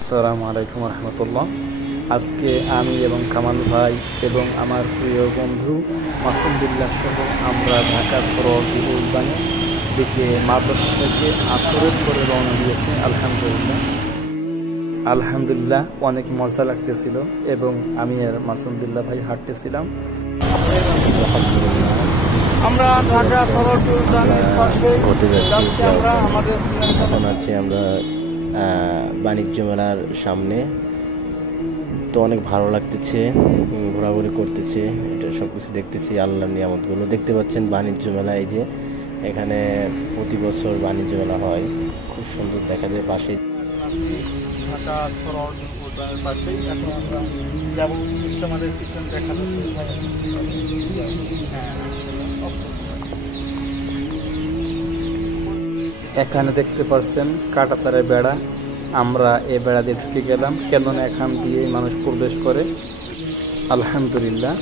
আসসালামু আলাইকুম রহমতুল্লাহ। আজকে আমি এবং কামাল ভাই এবং আমার প্রিয় বন্ধু মাসুম বিল্লাহ সহ আমরা ঢাকা সড়ক উদ্যানে দিকে মাদ্রাসা থেকে আসরের পরে রওনা দিয়েছি। আলহামদুলিল্লাহ অনেক মজা লাগতেছিল এবং আমি আর মাসুম বিল্লাহ ভাই হাঁটতেছিলাম। আমরা ঢাকা সড়ক উদ্যানের পাশে এখন আছি আমরা বাণিজ্য মেলার সামনে। তো অনেক ভালো লাগতেছে, ঘোরাঘুরি করতেছে, এটা সব কিছু দেখতেছি। আল্লাহর নিয়ামতগুলো দেখতে পাচ্ছেন। বাণিজ্য মেলা, এই যে এখানে প্রতি বছর বাণিজ্য মেলা হয়, খুব সুন্দর দেখা যায়। পাশে ঢাকা সড়ক উদ্যানের পাশেই এখন আমরা যাবো। আমাদের পিছনে দেখা যাচ্ছে এখানে দেখতে পাচ্ছেন কাঁটাতারের বেড়া। আমরা এই বেড়া দিয়ে ঢুকে গেলাম, কেননা এখান দিয়ে মানুষ প্রবেশ করে। আলহামদুলিল্লাহ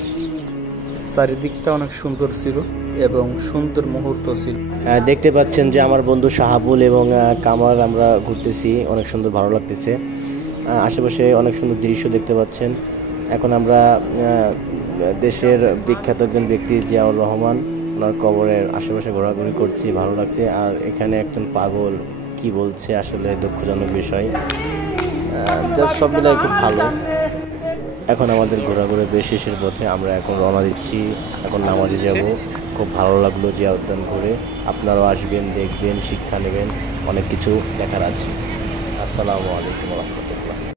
চারিদিকটা অনেক সুন্দর ছিল এবং সুন্দর মুহূর্ত ছিল। দেখতে পাচ্ছেন যে আমার বন্ধু শাহাবুল এবং কামাল আমরা ঘুরতেছি, অনেক সুন্দর ভালো লাগতেছে। আশেপাশে অনেক সুন্দর দৃশ্য দেখতে পাচ্ছেন। এখন আমরা দেশের বিখ্যাত একজন ব্যক্তি জিয়াউর রহমান, ওনার কবরের আশেপাশে ঘোরাঘুরি করছি, ভালো লাগছে। আর এখানে একজন পাগল কি বলছে, আসলে দুঃখজনক বিষয়। জাস্ট সব মিলাই খুব ভালো। এখন আমাদের ঘোরাঘুরি বেশ শেষের পথে, আমরা এখন রওনা দিচ্ছি, এখন নামাজে যাব। খুব ভালো লাগলো জিয়া উদ্যান ঘুরে। আপনারাও আসবেন, দেখবেন, শিক্ষা নেবেন, অনেক কিছু দেখার আছে। আসসালামু আলাইকুম রহমতুল্লাহ।